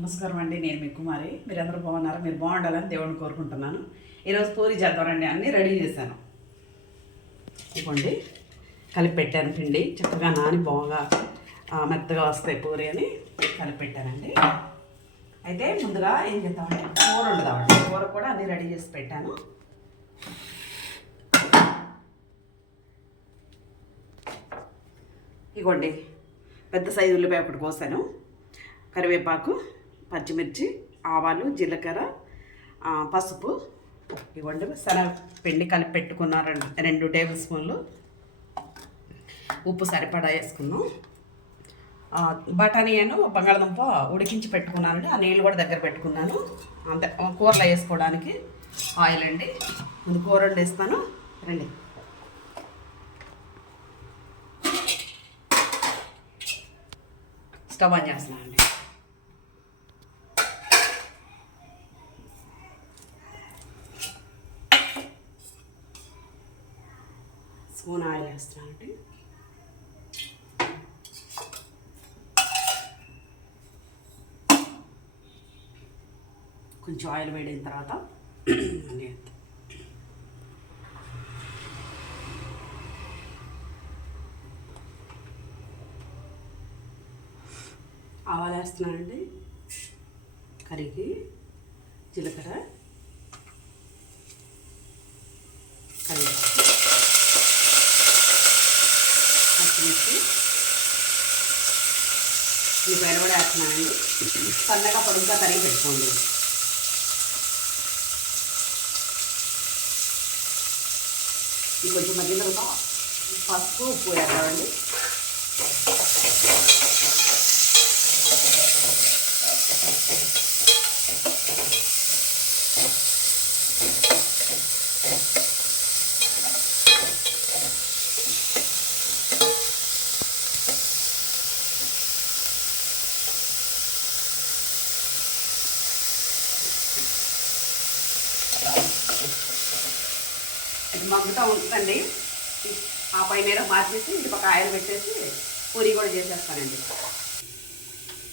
నమస్కారం అండి. నేను మీ కుమారి. మీరందరూ బాగున్నారా? మీరు బాగుండాలని దేవుడిని కోరుకుంటున్నాను. ఈరోజు పూరి చేద్దామండి. అన్నీ రెడీ చేశాను. ఇవ్వండి, కలిపి పెట్టాను. పిండి చక్కగా నాని బాగా మెత్తగా వస్తాయి పూరి అని కలిపి పెట్టానండి. అయితే ముందుగా ఏం చేద్దామంటే కూర వండుదామండి. కూర కూడా అన్నీ రెడీ చేసి పెట్టాను. ఇవ్వండి, పెద్ద సైజు ఉల్లిపాయ ఒకటి కోసాను, కరివేపాకు, పచ్చిమిర్చి, ఆవాలు, జీలకర్ర, పసుపు. ఇవ్వండి, శనగపిండి కలిపి పెట్టుకున్న 2 టేబుల్ స్పూన్లు, ఉప్పు సరిపడా వేసుకున్నాం. బఠానీను బంగాళదుంప ఉడికించి పెట్టుకున్నానండి. ఆ నీళ్ళు కూడా దగ్గర పెట్టుకున్నాను. అంతే, కూరలో వేసుకోవడానికి ఆయిల్ అండి. ముందు కూర వండేస్తాను రండి. స్టవ్ ఆన్ చేస్తున్నాను అండి. స్పూన్ ఆయిల్ వేస్తున్నానండి. కొంచెం ఆయిల్ వేడిన తర్వాత ఆవాలు వేస్తున్నానండి, కరిగి జీలకర్ర, కరివేపాకు, పచ్చిమిర్చి, ఈ పైన కూడా వేస్తున్నానండి. సన్నగా పొడుగ్గా తరిగి పెట్టుకోండి. ఇది కొంచెం మధ్యలో పసుపు, ఉప్పు వేద్దామండి. ఇది మగ్గుతూ ఉంటుందండి. ఆ పై మీద మార్చేసి ఇటు పక్క ఆయిల్ పెట్టేసి పూరి కూడా చేసేస్తానండి.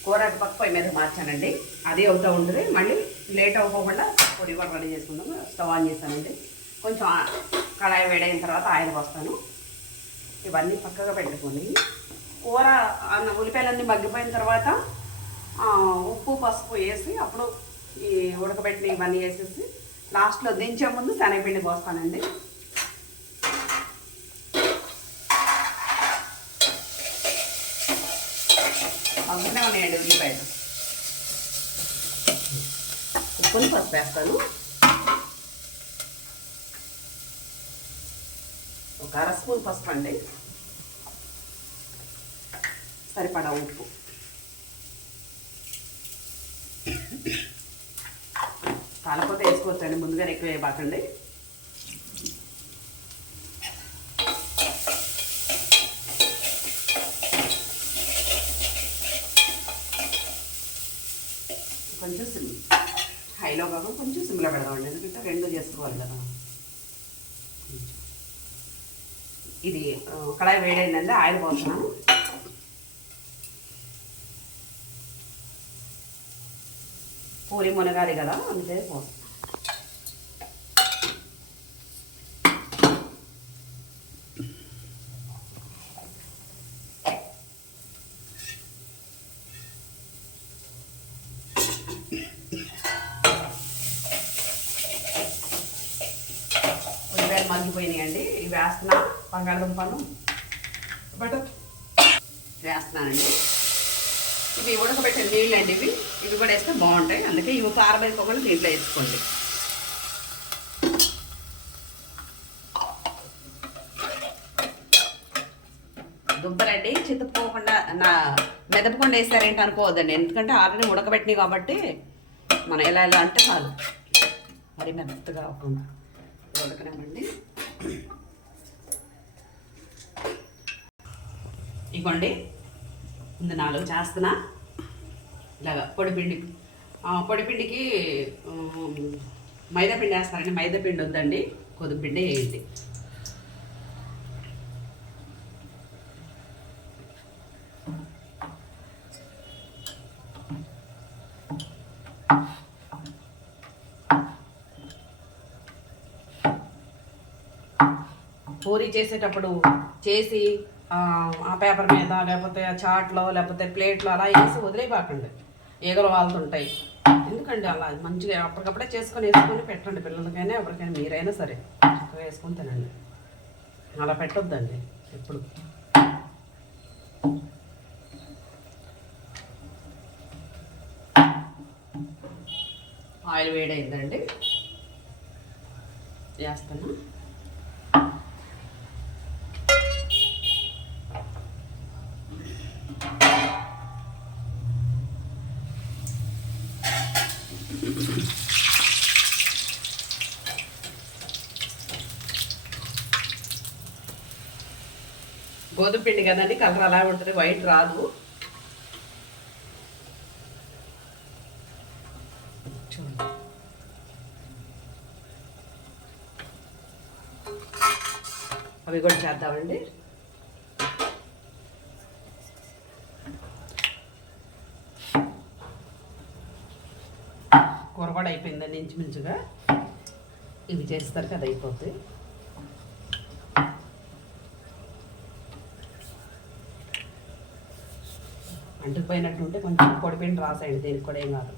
కూర పక్క పై మీద మార్చానండి. అది అవుతూ ఉంటుంది. మళ్ళీ లేట్ అవ్వకుండా పూరి కూడా రెడీ చేసుకుందాం. స్టవ్ ఆన్ చేస్తానండి. కొంచెం కడాయి వేడైన తర్వాత ఆయిల్ పోస్తాను. ఇవన్నీ పక్కగా పెట్టుకొని కూర ఉల్లిపాయలన్నీ మగ్గిపోయిన తర్వాత ఉప్పు, పసుపు వేసి అప్పుడు ఈ ఉడకబెట్టిన ఇవన్నీ వేసేసి లాస్ట్లో దించే ముందు శనగపిండి పోస్తానండి. మగ్గునే ఉన్నాయండి ఉల్లిపాయలు. ఉప్పుని పసుపు వేస్తాను. ఒక 1/2 స్పూన్ పసుపు అండి, సరిపడా ఉప్పు, కాకపోతే వేసుకోవచ్చండి, ముందుగానే ఎక్కువ వేయబాకండి. కొంచెం సిమ్, హైలో కాకుండా కొంచెం సిమ్లో పెడదామండి, ఎందుకంటే 2 చేసుకోవాలి కదా. ఇది కడాయి వేడైందండి, ఆయిల్ పోస్తున్నాను. పూరి మునగాలి కదా, అందుకే పోస్తాను. ఉల్లిపాయలు మగ్గిపోయినాయండి. ఇవి వేస్తున్నా. బంగాళదుంపను వేస్తున్నానండి. ఇవి ఉడకబెట్టిన నీళ్ళు అండి. ఇవి కూడా వేస్తే బాగుంటాయి. అందుకే ఇవి పారబెట్టుకోకుండా నీళ్ళు వేసుకోండి. దుంపలండి చితుక్కోకుండా మెదపకుండా వేస్తారేంటి అనుకోవద్దండి, ఎందుకంటే ఆల్రెడీ ఉడకబెట్టినాయి కాబట్టి మనం ఎలా అంటే చాలు, మరి మెత్తగా అవ్వకుండా ఉడకనేమండి. ఇవ్వండి, ముందు 4 చేస్తున్నా. ఇలాగా పొడిపిండికి మైదాపిండి వేస్తారండి. మైదాపిండి వద్దండి, గోధుమ పిండి వేయండి. పూరి చేసేటప్పుడు చేసి ఆ పేపర్ మీద లేకపోతే ఆ చాట్లో లేకపోతే ప్లేట్లో అలా వేసి వదిలేపాకండి, ఈగలు వాళ్తుంటాయి. ఎందుకండి అలా మంచిగా అప్పటికప్పుడే వేసుకొని పెట్టండి, పిల్లలకైనా ఎవరికైనా మీరైనా సరే చక్కగా వేసుకొని తినండి. అలా పెట్టొద్దండి ఎప్పుడు. ఆయిల్ వేడైందండి, వేస్తాను. గోధుమ పిండి కదండి, కలర్ అలా ఉంటుంది, వైట్ రాదు. చూడండి, అవి కూడా చేద్దామండి. కూర కూడా అయిపోయిందండి ఇంచుమించుగా. ఇవి చేస్తారు కదా అయిపోద్ది. అంటుకుపోయినట్టు ఉంటే కొంచెం పొడిపిండి రాసేయండి, దీనికి కూడా ఏం కాదు.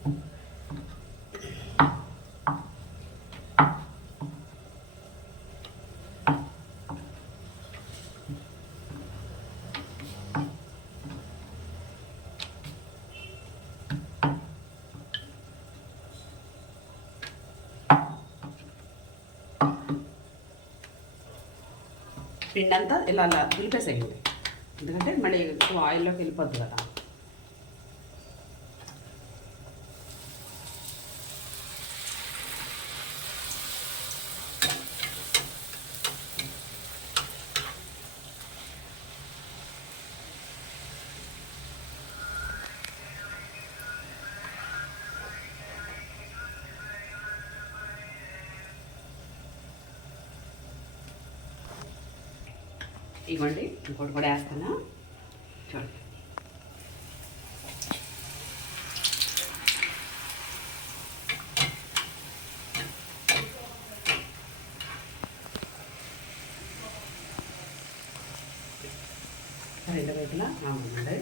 పిండి అంతా ఇలా అలా దులిపేసేయండి, ఎందుకంటే మళ్ళీ ఎక్కువ ఆయిల్లోకి వెళ్ళిపోద్ది కదా. ఇవ్వండి, ఇంకోటి కూడా వేస్తాను చూడండి. రెండు వైపులా బాగుందండి.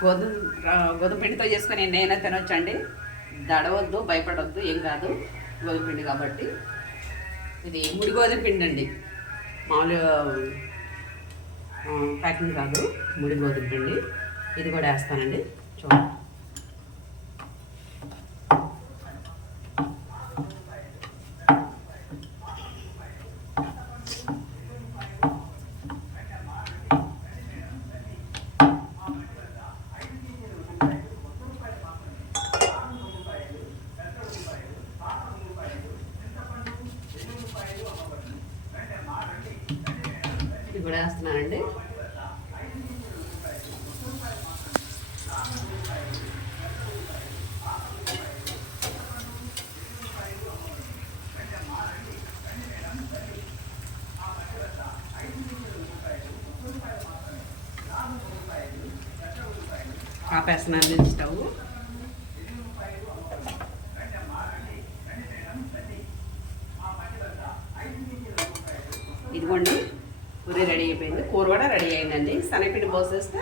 గోధుమ పిండితో చేసుకొని ఎన్నైనా తినొచ్చండి, దడవద్దు, భయపడవద్దు, ఏం కాదు. గోధుమ పిండి కాబట్టి. ఇది ముడి గోధుమ పిండి అండి, మామూలుగా ప్యాకింగ్ కాదు, ముడి గోధుమ పిండి. ఇది కూడా వేస్తానండి చూడండి. ఇది కూడా వేస్తున్నానండి. ఆపేస్తున్నాను స్టవ్. ఇదిగోండి, పూరి రెడీ అయిపోయింది, కూర కూడా రెడీ అయిందండి. శనగపిండి పోసేస్తే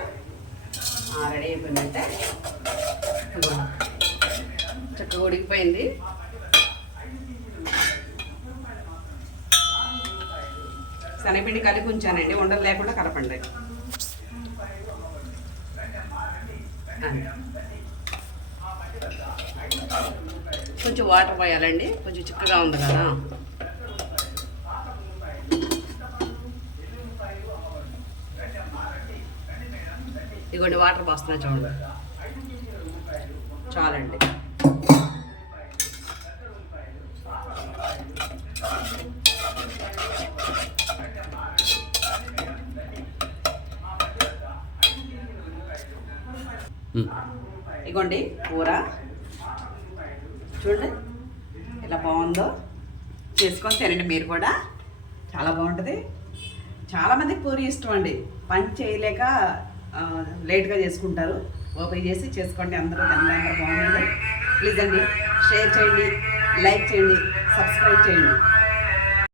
రెడీ అయిపోయిందంటే చక్కగా ఉడికిపోయింది. శనగపిండి కలిపి ఉంచానండి, ఉండలు లేకుండా కలపండి. కొంచెం వాటర్ పోయాలండి, కొంచెం చిక్కగా ఉంది కదా. ఇదిగోండి వాటర్ పోస్తున్నా చూడండి, చాలండి. ఇదిగోండి కూర చూడండి ఎలా బాగుందో, చేసుకొని తినండి మీరు కూడా, చాలా బాగుంటుంది. చాలామందికి పూరి ఇష్టం అండి, పని చేయలేక లేట్గా చేసుకుంటారు. ఓపెన్ చేసి చేసుకోండి, అందరూ తినడానికి బాగుంటుంది. ప్లీజ్ అండి, షేర్ చేయండి, లైక్ చేయండి, సబ్స్క్రైబ్ చేయండి.